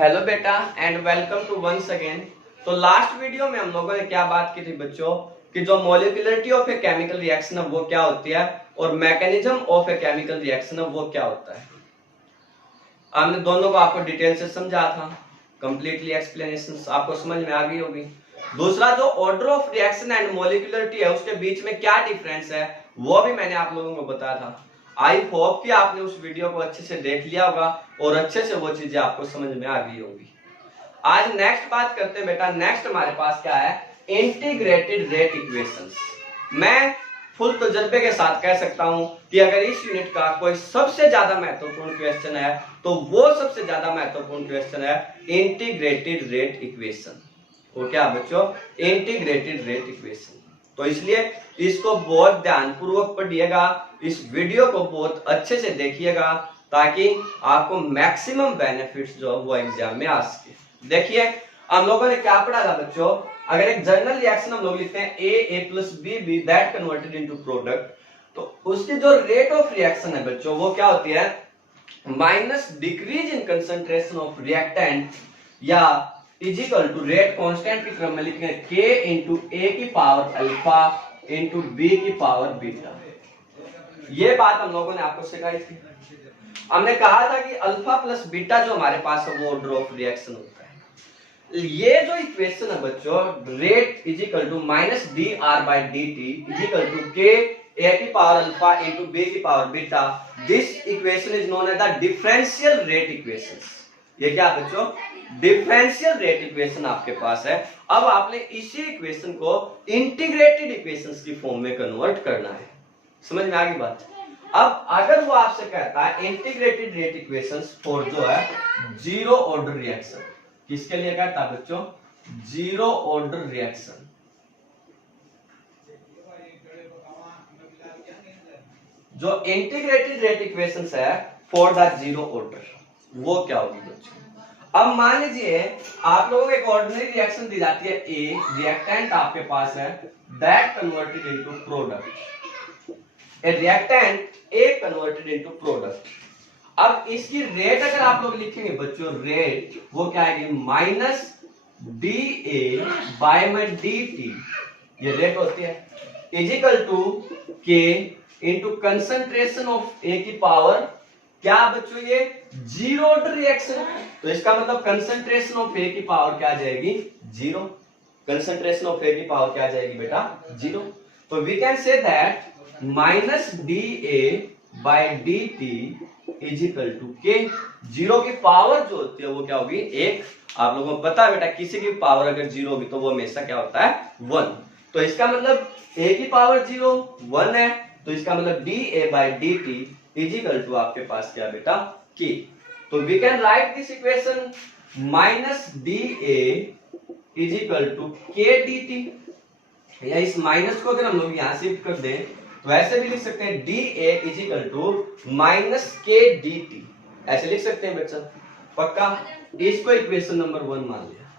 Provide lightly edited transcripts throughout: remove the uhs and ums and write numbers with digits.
Hello बेटा and welcome to once again. तो last video में हम लोगों ने क्या बात की थी बच्चों कि जो molecularity of a chemical reaction है वो क्या होती है और mechanism of a chemical reaction है वो क्या होता है। हमने दोनों को आपको डिटेल से समझा था, कंप्लीटली एक्सप्लेनेशन आपको समझ में आ गई होगी। दूसरा जो order of reaction and molecularity है उसके बीच में क्या डिफरेंस है वो भी मैंने आप लोगों को बताया था। आई होप कि आपने उस वीडियो को अच्छे से देख लिया होगा और अच्छे से वो चीजें आपको समझ में आ गई होगी। आज नेक्स्ट बात करते हैं बेटा। नेक्स्ट हमारे पास क्या है, इंटीग्रेटेड रेट इक्वेशंस। मैं फुल तजर्बे के साथ कह सकता हूं कि अगर इस यूनिट का कोई सबसे ज्यादा महत्वपूर्ण क्वेश्चन है तो वो सबसे ज्यादा महत्वपूर्ण क्वेश्चन है इंटीग्रेटेड रेट इक्वेशन। वो क्या बच्चों, इंटीग्रेटेड रेट इक्वेशन। तो इसलिए इसको बहुत ध्यानपूर्वक पढ़िएगा, इस वीडियो को बहुत अच्छे से देखिएगा ताकि आपको मैक्सिमम बेनिफिट्स जो वो एग्जाम में आ सके। देखिए हम लोगों ने क्या पढ़ा था बच्चों, अगर एक जनरल रिएक्शन हम लोग लिखते हैं a plus b that converted into product, तो उसकी जो रेट ऑफ रिएक्शन है बच्चों वो क्या होती है, minus decrease in concentration of reactant या is equal to rate constant की क्रम में लिखेंगे k इंटू ए की पावर अल्फा इंटू बी की पावर बीटा। ये बात हम लोगों ने आपको सिखाई थी। हमने कहा था कि अल्फा प्लस बीटा जो हमारे पास है वो ऑर्डर ऑफ रिएक्शन होता है। ये जो इक्वेशन है बच्चों, rate is equal to minus D R by D T is equal to के ए की पावर अल्फा इंटू बी की power beta, this equation is known as the differential rate equation. ये क्या बच्चों, डिफरेंशियल रेट इक्वेशन आपके पास है। अब आपने इसी इक्वेशन को इंटीग्रेटेड इक्वेशंस की फॉर्म में कन्वर्ट करना है। समझ में आ गई बात। अब अगर वो आपसे कहता है इंटीग्रेटेड रेट इक्वेशंस फॉर जो है जीरो ऑर्डर रिएक्शन, किसके लिए कहता है बच्चों, जीरो ऑर्डर रिएक्शन। जो इंटीग्रेटेड रेट इक्वेशंस है फॉर द जीरो ऑर्डर वो क्या होगी बच्चों। अब मान लीजिए आप लोगों को एक ऑर्डिनरी रिएक्शन दी जाती है ए, रिएक्टेंट आपके पास है that converted into product, A reactant A converted into product. अब इसकी रेट अगर आप लोग लिखेंगे बच्चों, रेट वो क्या आएगी, माइनस डी ए बाय में डी टी, ये रेट होती है, इज इक्वल टू के इंटू कंसंट्रेशन ऑफ ए की पावर क्या बच्चों, ये जीरो ऑर्डर रिएक्शन। तो इसका मतलब कंसंट्रेशन ऑफ ए की पावर क्या आ जाएगी, जीरो। कंसंट्रेशन ऑफ ए की पावर क्या आ जाएगी बेटा, जीरो। तो we can say that minus d a by d T is equal to k. Zero की पावर जो होती है वो क्या होगी, एक। आप लोगों को पता है बेटा किसी की पावर अगर जीरो होगी तो वो हमेशा क्या होता है, वन। तो इसका मतलब ए की पावर जीरो वन है, तो इसका मतलब d a by d T is equal to आपके पास क्या बेटा, के। तो we can write this equation minus d a is equal to k d t, या इस माइनस को अगर हम लोग यहां शिफ्ट कर दें तो ऐसे भी लिख सकते हैं d a is equal to minus k d t, ऐसे लिख सकते हैं बच्चा, पक्का। इसको इक्वेशन नंबर 1 मान लिया।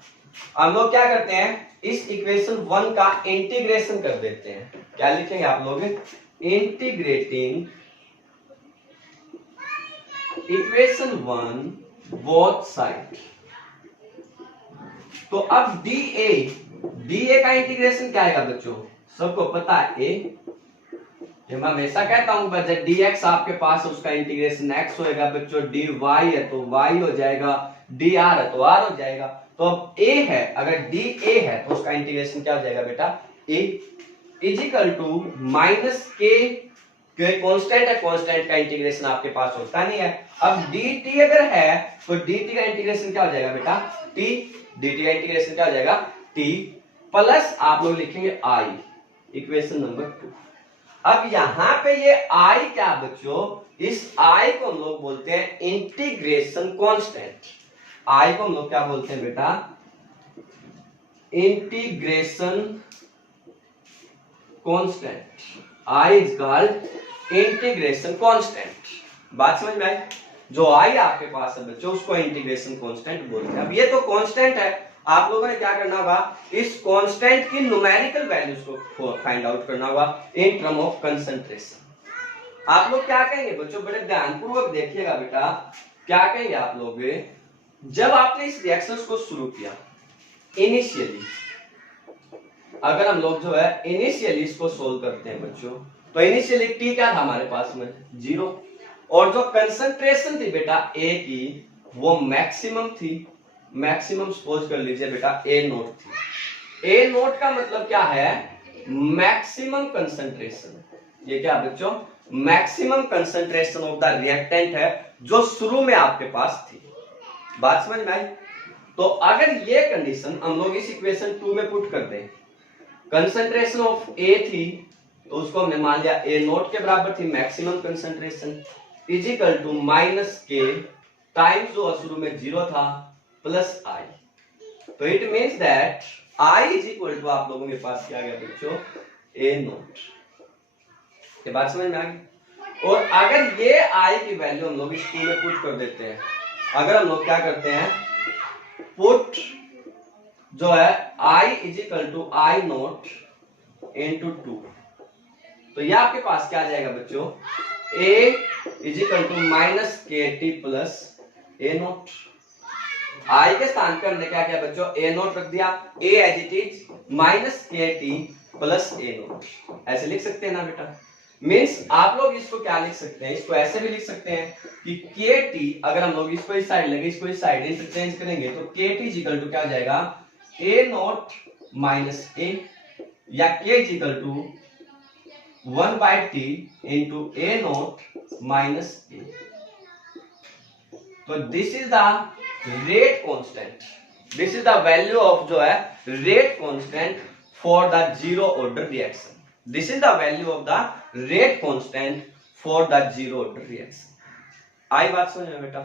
हम लोग क्या करते हैं, इस इक्वेशन 1 का इंटीग्रेशन कर देते हैं। क्या लिखेंगे आप लोग, इंटीग्रेटिंग इक्वेशन 1 बोथ साइड। तो अब डी ए का इंटीग्रेशन क्या आएगा बच्चों, सबको पता है ए। मैं हमेशा कहता हूं जब dx आपके पास है उसका इंटीग्रेशन x होएगा बच्चों, dy है तो y हो जाएगा, dr है तो r हो जाएगा। तो अब a है, अगर dA है तो उसका इंटीग्रेशन क्या हो जाएगा बेटा, a is equal to minus k, constant है, कांस्टेंट का इंटीग्रेशन आपके पास होता नहीं है। अब dt अगर है तो dt का इंटीग्रेशन क्या हो जाएगा बेटा, t। dt का इंटीग्रेशन क्या हो जाएगा, t प्लस आप लोग लिखेंगे i, इक्वेशन नंबर 2। अब यहां पे ये i क्या बच्चों, इस i को हम लोग बोलते हैं इंटीग्रेशन कांस्टेंट। i को हम लोग क्या बोलते हैं बेटा, integration constant. i is called integration constant. बात समझ में आई। जो i आपके पास है बच्चों उसको इंटीग्रेशन कांस्टेंट बोलते हैं। अब ये तो कांस्टेंट है, आप लोगों ने क्या करना होगा, इस कांस्टेंट की न्यूमेरिकल वैल्यूज को फाइंड आउट करना होगा इन टर्म ऑफ कंसंट्रेशन। आप लोग क्या कहेंगे बच्चों, बड़े ध्यानपूर्वक देखिएगा बेटा, क्या कहेंगे आप लोग, जब आपने इस रिएक्शंस को शुरू किया इनिशियली, अगर हम लोग जो है इनिशियली इसको सोल्व करते हैं बच्चों, तो इनिशियली टी क्या था हमारे पास में 0, और जो कंसंट्रेशन थी बेटा ए की वो मैक्सिमम थी, मैक्सिमम सपोज कर लीजिए बेटा ए नोट थी। ए नोट का मतलब क्या है, मैक्सिमम कंसंट्रेशन। ये क्या बच्चों, maximum concentration of the reactant है जो शुरू में आपके पास थी। बात समझ में आई? तो अगर ये कंडीशन हम लोग इस इक्वेशन 2 में पुट कर दें, कंसंट्रेशन ऑफ ए थी तो उसको हमने मान लिया ए नोट के बराबर थी maximum concentration, is equal to minus k times जो शुरू में 0 था प्लस आई। तो it means that I is equal to आप लोगों के पास क्या आ गया बच्चों, ए नोट। ये बात समझ में आ गई? और अगर ये आई की वैल्यू हम लोग इस 2 में पुट कर देते हैं, अगर हम लोग क्या करते हैं पुट जो है I is equal to I naught into 2, तो यह आपके पास क्या आ जाएगा बच्चों, A is equal to minus k t plus A nought. I के स्थान पे हमने क्या किया बच्चों, ए नोट रख दिया, A as it is minus k t plus A naught, ऐसे लिख सकते हैं ना बेटा। मीन्स आप लोग इसको क्या लिख सकते हैं, इसको ऐसे भी लिख सकते हैं कि के टी, अगर हम लोग इसको इस साइड लगे इसको इस साइड इंटरचेंज करेंगे तो के टी इक्वल टू क्या हो जाएगा, ए नॉट माइनस ए, या k equal to 1 by t into a not minus a. तो this is the rate constant, this is the value of जो है rate constant for the zero order reaction. This is the value of the rate constant for the zero order reaction। आई बात समझ में बेटा?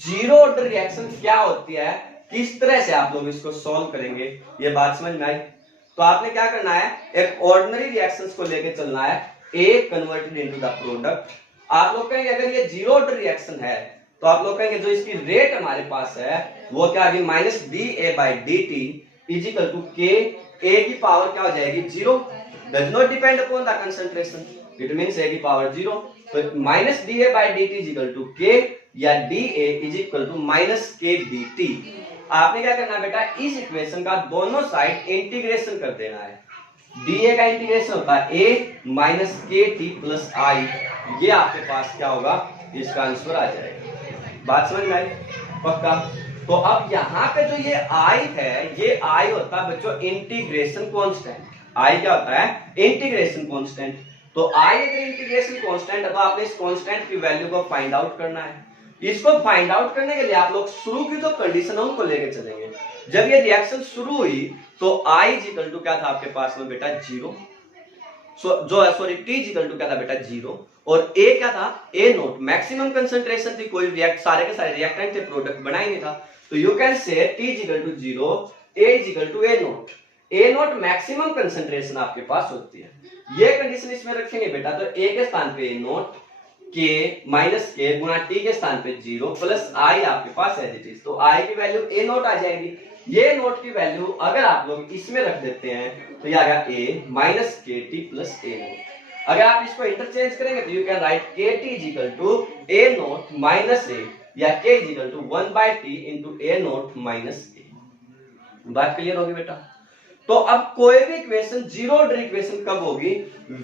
Zero order reaction क्या होती है, किस तरह से आप लोग इसको सॉल्व करेंगे, ये बात समझ में आई? तो आपने क्या करना है, एक ऑर्डिनरी रिएक्शंस को लेके चलना है, ए कन्वर्टेड इनटू द प्रोडक्ट। आप लोग कहेंगे अगर ये जीरो ऑर्डर रिएक्शन है तो आप लोग कहेंगे जो इसकी रेट हमारे पास है वो क्या आ गई, minus d a by D T is equal to के, ए की पावर क्या हो जाएगी 0, does not depend upon the concentration, it means a की पावर 0। तो minus d a by D T is equal to k, या d a is equal to minus k d t. आपने क्या करना है बेटा, इस इक्वेशन का दोनों साइड इंटीग्रेशन कर देना है। डी ए का इंटीग्रेशन होता है ए माइनस के टी प्लस आई, ये आपके पास क्या होगा, इसका आंसर आ जाएगा। बात समझ में आई? पक्का? तो अब यहाँ पे जो ये आई है, ये आई होता है बच्चों इंटीग्रेशन कांस्टेंट। आई क्या होता है, इंटीग्रेशन कांस्टेंट। तो आई अगर इंटीग्रेशन कांस्टेंट है तो आपने इस कांस्टेंट की वैल्यू को फाइंड आउट करना है। इसको फाइंड आउट करने के लिए आप लोग शुरू की जो कंडीशन है उनको लेके चलेंगे। जब ये रिएक्शन शुरू हुई तो आई इक्वल टू क्या था आपके पास में बेटा 0, सॉरी टी इक्वल टू क्या था बेटा 0, और ए क्या था, ए नोट, मैक्सिमम कंसंट्रेशन थी, कोई रिएक्ट सारे के सारे रिएक्टेंट थे, प्रोडक्ट बना ही नहीं था। तो you can say t equal to 0, a equal to A naught. A naught maximum concentration आपके पास होती है, ये कंडीशन इसमें रखेंगे बेटा, तो ए के स्थान पे ए नोट, के माइनस के गुना टी के स्थान पे 0 प्लस आई आपके पास एज इट इज। तो आई की वैल्यू ए नोट आ जाएगी। ये नोट की वैल्यू अगर आप लोग इसमें रख देते हैं तो ये आ गया A minus k t plus A naught. अगर आप इसको इंटरचेंज करेंगे तो you can write k t equal to A naught minus ए, या k equal to 1 by t into A naught minus A. बात क्लियर होगी बेटा? तो अब कोई भी इक्वेशन जीरो ऑर्डर इक्वेशन कब होगी,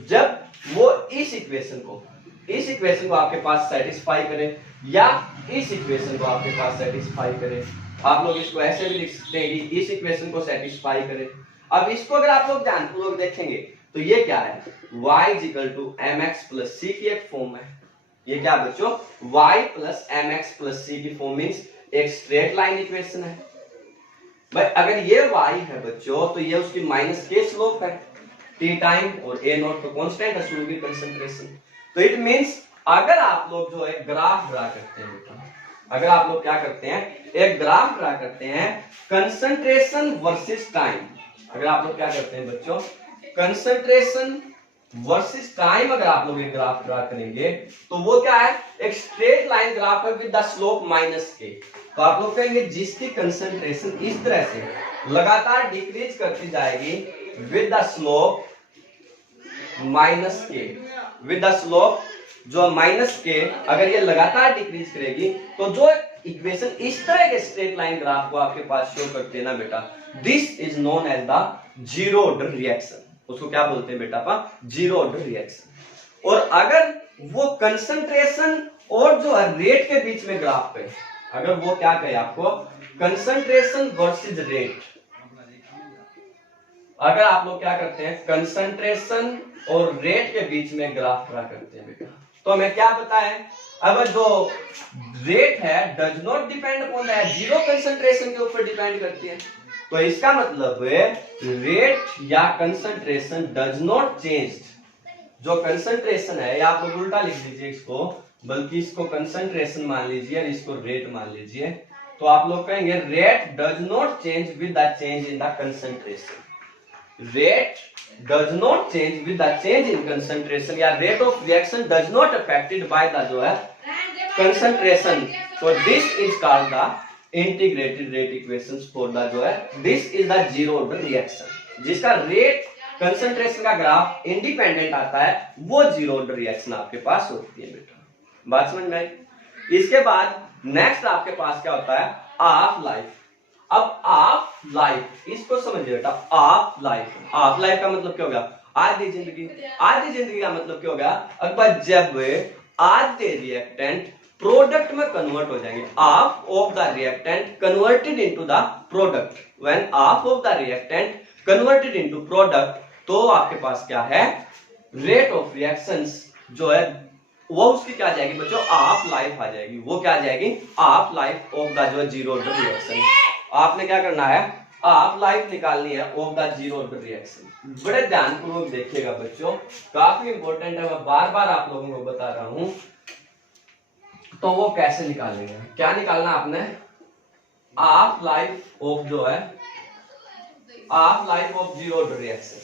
जब वो इस इक्वेशन को आपके पास सेटिस्फाई करे, या इस इक्वेशन को आपके पास सेटिस्फाई करे। आप लोग इसको ऐसे भी लिख सकते हैं कि इस इक्वेशन को सेटिस्फाई करे। अब इसको अगर आप लोग ध्यानपूर्वक देखेंगे तो ये क्या है, y equal to mx plus c की एक फॉर्म है। ये क्या बच्चों, y plus mx plus c की फॉर्म मींस एक स्ट्रेट लाइन इक्वेशन है। भाई अगर ये y है बच्चों तो ये उसकी माइनस के स्लोप है t टाइम, और a नॉट तो कांस्टेंट है शुरू की कंसंट्रेशन। तो इट मींस अगर आप लोग जो है ग्राफ ड्रा करते हैं बेटा, अगर आप लोग क्या करते हैं, एक ग्राफ ड्रा करते हैं कंसंट्रेशन वर्सेस टाइम। अगर आप लोग क्या करते हैं बच्चों, कंसंट्रेशन वर्सेस टाइम, अगर आप लोग एक ग्राफ ड्रा करेंगे तो वो क्या है, एक स्ट्रेट लाइन ग्राफ है विद द स्लोप माइनस के। तो आप लोग कहेंगे जिसकी कंसंट्रेशन इस तरह से लगातार डिक्रीज करती जाएगी विद द स्लोप माइनस के, विद द स्लोप जो माइनस के, अगर ये लगातार डिक्रीज करेगी तो जो इक्वेशन इस तरह के स्ट्रेट लाइन ग्राफ को आपके पास शो करते हैं ना बेटा, this is known as the zero order reaction. उसको क्या बोलते हैं बेटा अपन? Zero order reaction. और अगर वो कंसंट्रेशन और जो है रेट के बीच में ग्राफ पे, अगर वो क्या कहे आपको, कंसंट्रेशन वर्सेस रेट, अगर आप लोग क्या करते हैं कंसंट्रेशन और रेट के बीच में ग्राफ ड्रा करते हैं बेटा, तो हमें क्या पता है, अगर जो रेट है does not depend upon that, zero concentration के ऊपर डिपेंड करती है। तो इसका मतलब है रेट या कंसंट्रेशन डज नॉट चेंज। जो कंसंट्रेशन है, या आप लोग उल्टा लिख दीजिए इसको, बल्कि इसको कंसंट्रेशन मान लीजिए और इसको रेट मान लीजिए, तो आप लोग कहेंगे rate does not change with the change in the concentration. Rate does not change with the change in concentration, या rate of reaction does not affected by the जो है concentration. So this is called the integrated rate equations for the जो है this is the zero order reaction, जिसका rate concentration का graph independent आता है, वो जीरो ऑर्डर रिएक्शन आपके पास होती है बेटा। बात समझ में आई? इसके बाद नेक्स्ट आपके पास क्या होता है, हाफ लाइफ। अब हाफ लाइफ, इसको समझिए बेटा, हाफ लाइफ, हाफ लाइफ का मतलब क्या हो गया, आधी जिंदगी। आधी जिंदगी का मतलब क्या हो गया, अगर जब आधे रिएक्टेंट प्रोडक्ट में कन्वर्ट हो जाएंगे, half of the reactant converted into the product, when half of the reactant converted into product, तो आपके पास क्या है, रेट ऑफ रिएक्शंस जो है वो उसकी क्या आ जाएगी बच्चों, हाफ लाइफ आ जाएगी। वो क्या आ जाएगी, हाफ लाइफ ऑफ द जो है जीरो ऑर्डर रिएक्शन। आपने क्या करना है, हाफ लाइफ निकालनी है of the zero order reaction. बड़े ध्यानपूर्वक देखिएगा बच्चों, काफी इंपॉर्टेंट है, मैं बार बार आप लोगों को बता रहा हूं। तो वो कैसे निकालेंगे, क्या निकालना आपने, हाफ लाइफ ऑफ जो है, half life of zero order reaction.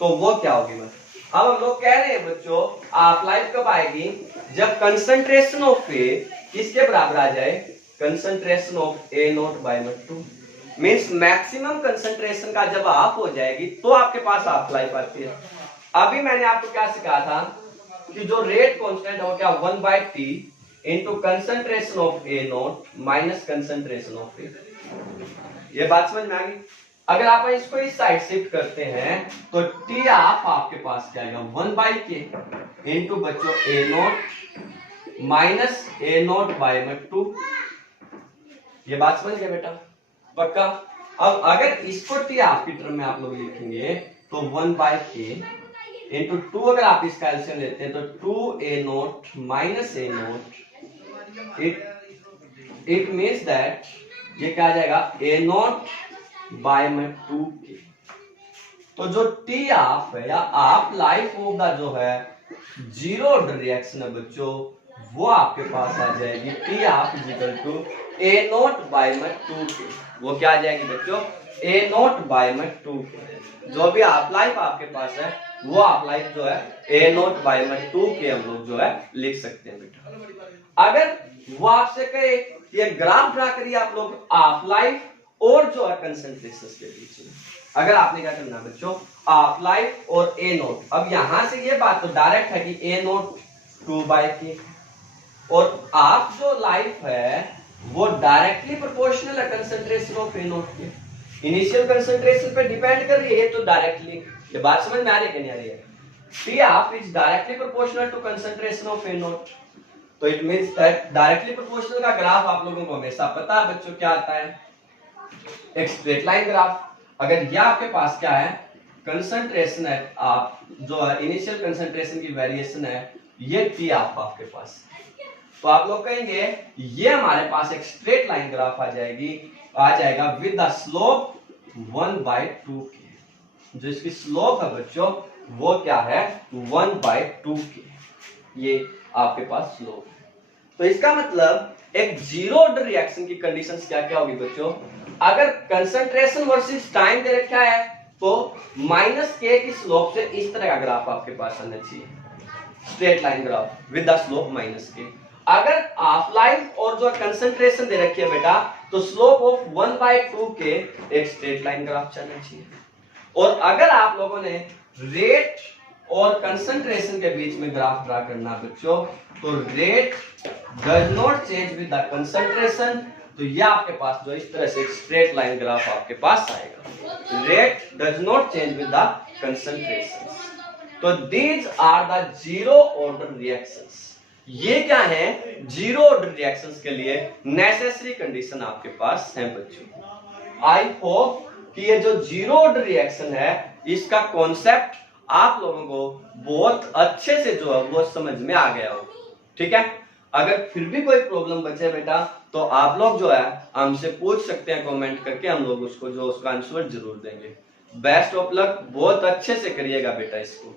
तो वो क्या होगी, बस अब हम लोग कह रहे हैं बच्चों हाफ लाइफ कब आएगी, जब कंसंट्रेशन ऑफ ए किसके बराबर आ जाए, concentration of A naught by मट टू, मीन्स मैक्सिमम कंसंट्रेशन का जब हाफ हो जाएगी तो आपके पास हाफ लाइफ आती है। अभी मैंने आपको क्या सिखाया था कि जो रेट कांस्टेंट है वो क्या, 1/t into concentration of A not minus concentration of A. ये बात समझ में आ गई? अगर आप इसको इस साइड शिफ्ट करते हैं तो टी हाफ आपके पास क्या आएगा, 1/k इनटू बच्चों A not minus A naught by मट टू। ये बात समझ गए बेटा, पक्का? अब अगर इसको टी हाफ की टर्म में आप लोग लिखेंगे तो 1/k इनटू 2, अगर आप इसका एलसीएम लेते हैं तो 2a not minus a not, it means that ये क्या आ जाएगा, a नॉट बाय में 2k। तो जो टी हाफ है या हाफ लाइफ ऑफ द जो है जीरो ऑर्डर रिएक्शन है बच्चों, वो आपके पास आ जाएगी t half is equal to a naught by में 2k। वो क्या आ जाएगी बच्चों, ए नॉट बाय में 2k। जो भी हाफ लाइफ आपके पास है वो हाफ लाइफ जो है ए नॉट बाय में 2k हम लोग जो है लिख सकते हैं बेटा। अगर वो आपसे कहे कि ये ग्राफ ड्रा करिए आप लोग हाफ लाइफ और जो है कंसंट्रेशन के बीच में, अगर आपने क्या करना है बच्चों, हाफ लाइफ और ए नॉट। अब यहां से ये बात तो डायरेक्ट है कि ए नॉट 2/k, और हाफ जो लाइफ है वो डायरेक्टली प्रोपोर्शनल है कंसंट्रेशन ऑफ ए नॉट के। इनिशियल कंसंट्रेशन पे डिपेंड कर रही है तो डायरेक्टली, ये बात समझ में आ रही है कि नहीं आ रही है, t half is directly proportional to concentration of A naught. तो it means that directly proportional का ग्राफ आप लोगों को हमेशा पता है बच्चों क्या आता है, एक स्ट्रेट लाइन ग्राफ। अगर ये आपके पास क्या है, कंसंट्रेशन है, आप जो है इनिशियल कंसंट्रेशन की वेरिएशन है, ये टी हाफ आपके पास, तो आप लोग कहेंगे ये हमारे पास एक स्ट्रेट लाइन ग्राफ आ जाएगा विद द स्लोप 1/2k। जो इसकी स्लोप है बच्चों वो क्या है, 1/2k, ये आपके पास स्लोप है। तो इसका मतलब एक जीरो ऑर्डर रिएक्शन की कंडीशंस क्या क्या होगी बच्चों, अगर कंसंट्रेशन वर्सेस टाइम दे रखा है तो -k की स्लोप से इस तरह का ग्राफ आपके पास आना चाहिए, straight line graph with the slope -k। अगर हाफ लाइफ और जो कंसंट्रेशन दे रखी है बेटा तो स्लोप ऑफ 1/2k एक स्ट्रेट लाइन ग्राफ चलना चाहिए। और अगर आप लोगों ने रेट और कंसंट्रेशन के बीच में ग्राफ ड्रा करना बच्चों। तो rate does not change with the concentration, तो ये आपके पास जो इस तरह से एक स्ट्रेट लाइन ग्राफ आपके पास आएगा। Rate does not change with the concentration. तो these are the zero order reactions. ये क्या है? जीरो ऑर्डर रिएक्शंस के लिए नेसेसरी कंडीशन आपके पास है बच्चों। आई होप कि ये जो जीरो ऑर्डर रिएक्शन है इसका कॉन्सेप्ट आप लोगों को बहुत अच्छे से जो है वो समझ में आ गया हो। ठीक है, अगर फिर भी कोई प्रॉब्लम बचे बेटा तो आप लोग जो है हमसे पूछ सकते हैं कमेंट करके, हम लोग उसका आंसर जरूर देंगे। बेस्ट ऑफ लक, बहुत अच्छे से करिएगा बेटा इसको।